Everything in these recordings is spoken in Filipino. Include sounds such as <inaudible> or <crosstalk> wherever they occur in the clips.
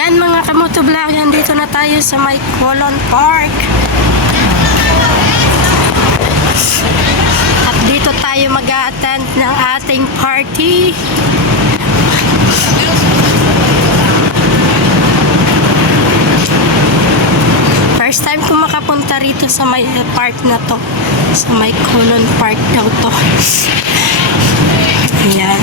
Ayan mga kamoto vlog, dito na tayo sa may Colon Park. At dito tayo mag attend ng ating party. First time ko makapunta rito sa may park na to. Sa may Colon Park daw to. Ayan.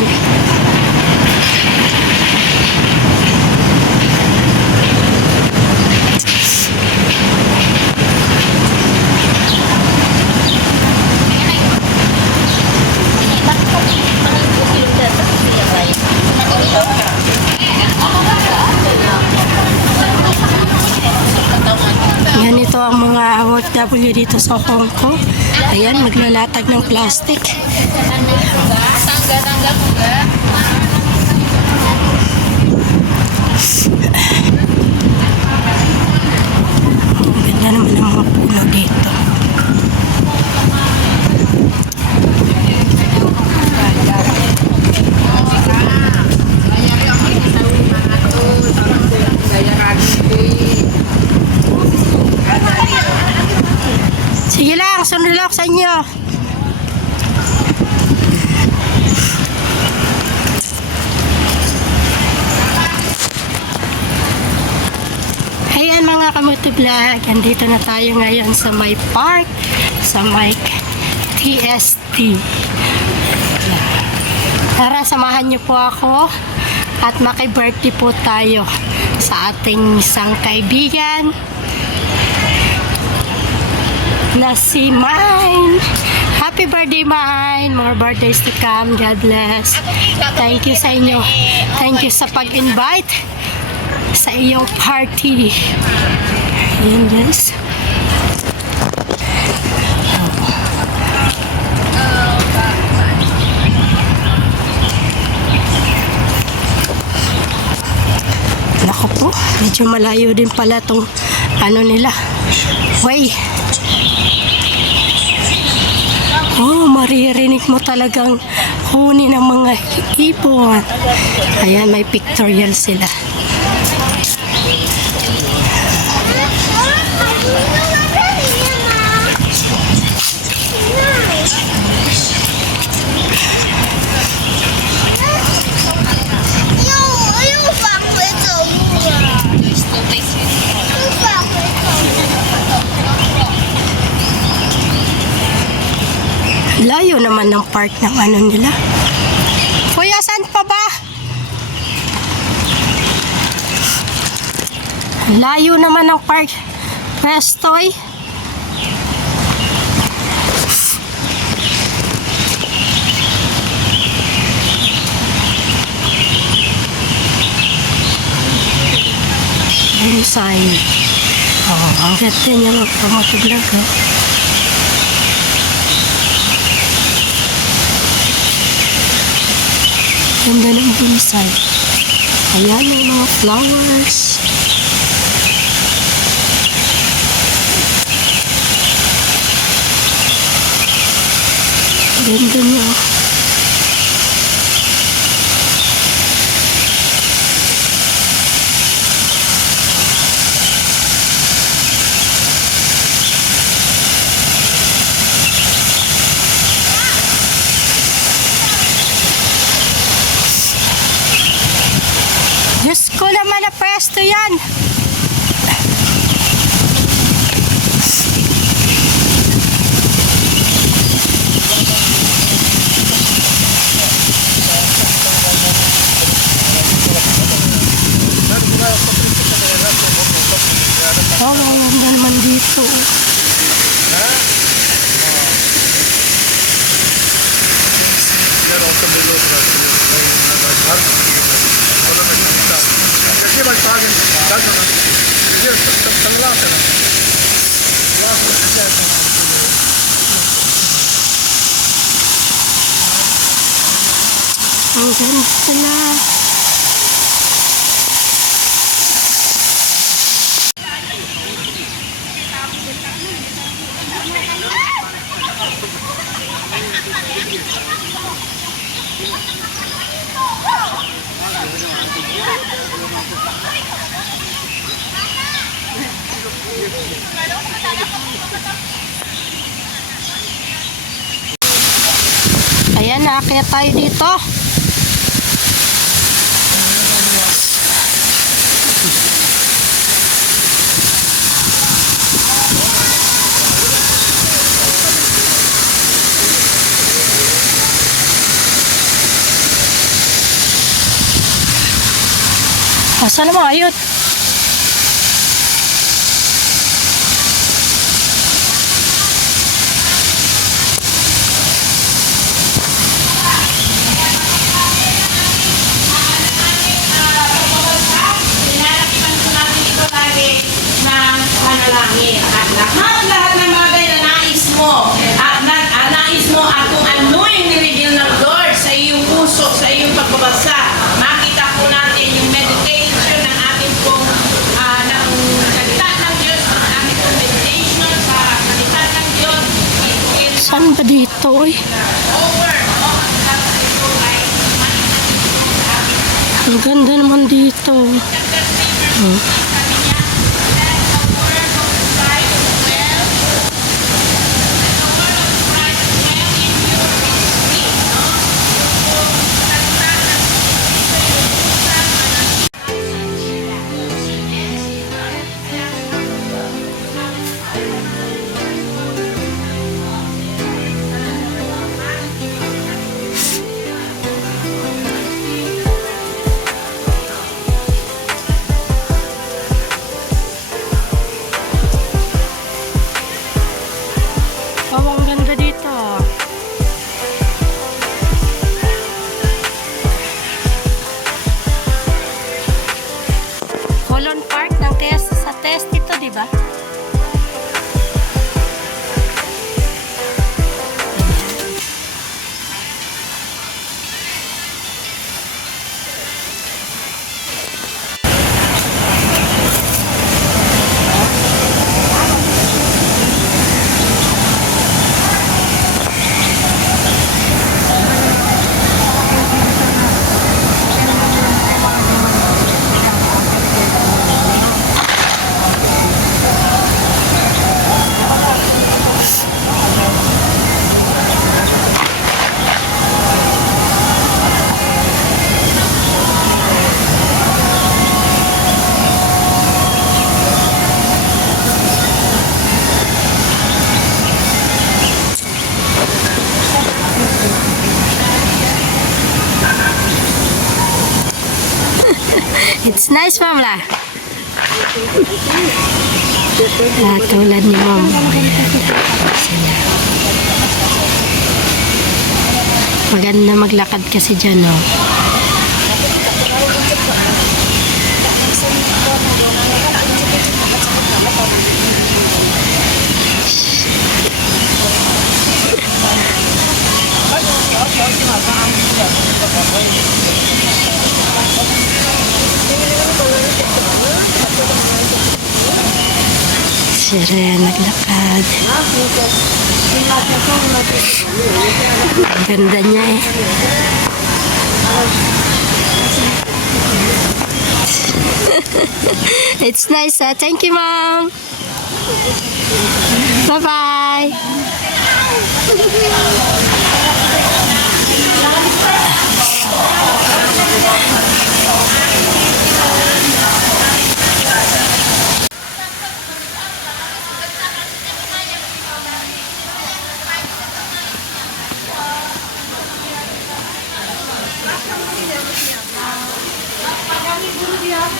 Ganito ang mga OFW dito sa Hong Kong. Ayan, maglalatag ng plastic. Ang ganda naman ng mga puno dito. Inyo. Ayan mga kamuti andito na tayo ngayon sa may park, sa may TST. Tara, samahan niyo po ako at maki-birthday po tayo sa ating isang kaibigan na si Mine. Happy birthday, Mine! More birthdays to come. God bless. Thank you sa inyo. Thank you sa pag-invite sa iyong party. Ayan, guys. Nako po, medyo malayo din pala tong ano nila. Way. Oh, maririnig mo talagang huni ng mga ibon. Ayan, may pictorial sila. Layo naman ng park ng ano nila. Kuya, saan pa ba? Layo naman ng park. Pestoy. Bonsai. Oh, ang ganda niya magpamatulag. Oh. Ganda ng bonsai. Ayan, may mga flowers. Ganda niya. Diyos Ang ganda na. Ayan, nakakita tayo dito. Ng panalangin. At lahat-lahat ng bagay na nais mo, at na, ah, nais mo at kung ano yung nireveal ng Lord sa iyong puso, sa iyong pagbabasa, makita po natin yung meditation ng ating pong, ah, ng salita ng Diyos, ng ating pong meditation sa salita ng Diyos. It is Saan ay Ang ganda naman dito. Oh, It's nice, Mamla. Ah, tulad ni. Sila. Maganda maglakad kasi dyan, oh. Naglakad. Ang Ganda niya eh. <laughs> It's nice ah. Thank you, Mom. Bye-bye.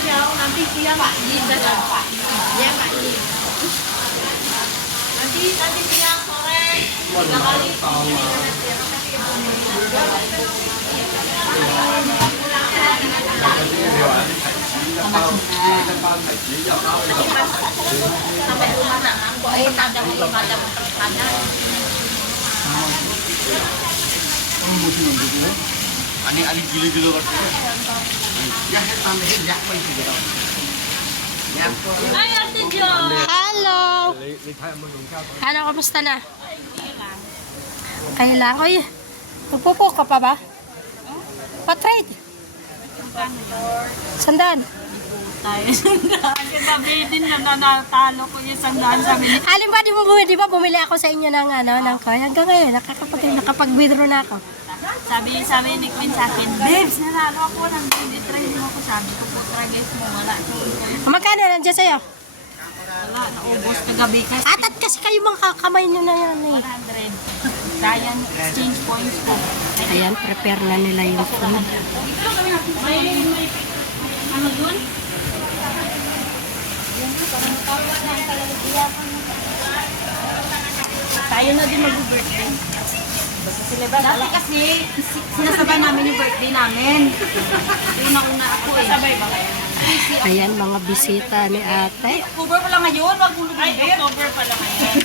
jauh nanti dia Pak Jin datang Pak dia Pak Jin nanti nanti siang sore tiga kali. Sampai rumah nak eh tanda. Ay, Ate Hello! Hello, kamusta na? Ay lang. Uy, pupupo ka pa ba? Patrade! Sandaan. Tayo sandaan. Kasi din na nanatalo ko yung sandaan sa amin. Alam ba, di, mo, bumili- di ba bumili ako sa inyo ng, ano, ng coin? Hanggang ngayon, nakakapag, nakapag-withdraw na ako. Sabi, sabi ni Queen sa akin, Babes, nanalo ako ng 20 sabi ko po, guys mo, wala. Magkano nandiyan sa'yo? Wala, naubos kagabi kasi. Atat kasi kayo mga kamay nyo na yan eh. 100. Ryan, exchange points ko. Ayan, prepare na nila yung food. May, may, ano dun? Tayo na din mag-birthday. Dati kasi, sinasabay namin yung birthday namin. Una-una ako eh. Sabay ba kayo? Ayan, mga bisita ni ate. October pa lang ngayon, wag mo Ay, October pa lang ngayon.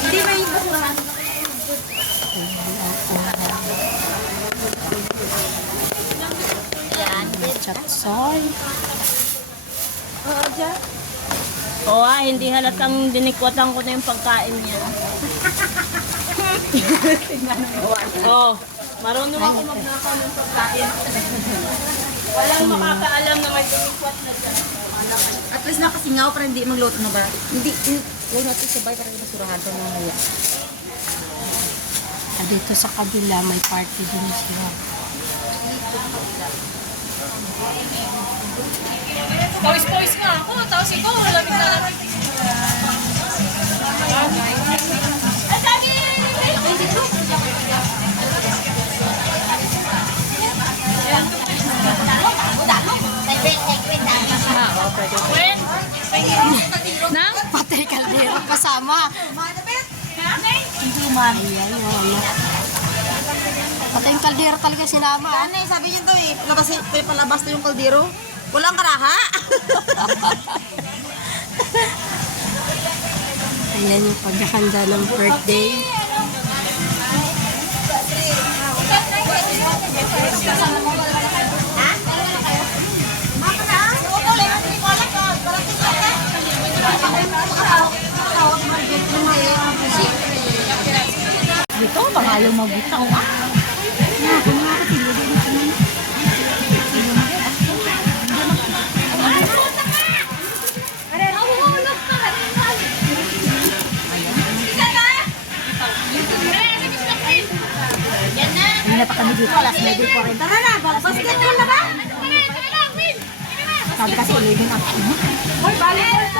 Hindi ba yung basurahan? Chatsoy. Oo ah, hindi halatang dinikwatan ko na yung pagkain niya. Oo, oh, marunong ako magnakaw ng pagkain. Walang makakaalam na may dinikwat na dyan. At least nakasingaw para hindi magluto na ba? Hindi. Huwag natin sabay para basurahan pa mamaya. Ah, Dito sa kabila, may party din siya. Pawis-pawis nga ako, tapos ikaw, malamig na Ayan, yung ano. Patay yung kaldero talaga sinama. ah. Ano eh, sabi niyo to eh, labas, palabas to yung kaldero. Walang karaha. <laughs> Ayan yung paghahanda ng birthday. Dito, baka ayaw magbitaw ah. Hindi na pa kami dito, alas 9 pa rin. Tara na, basketball na ba? Sabi kasi 11 ang ano. Hoy, balik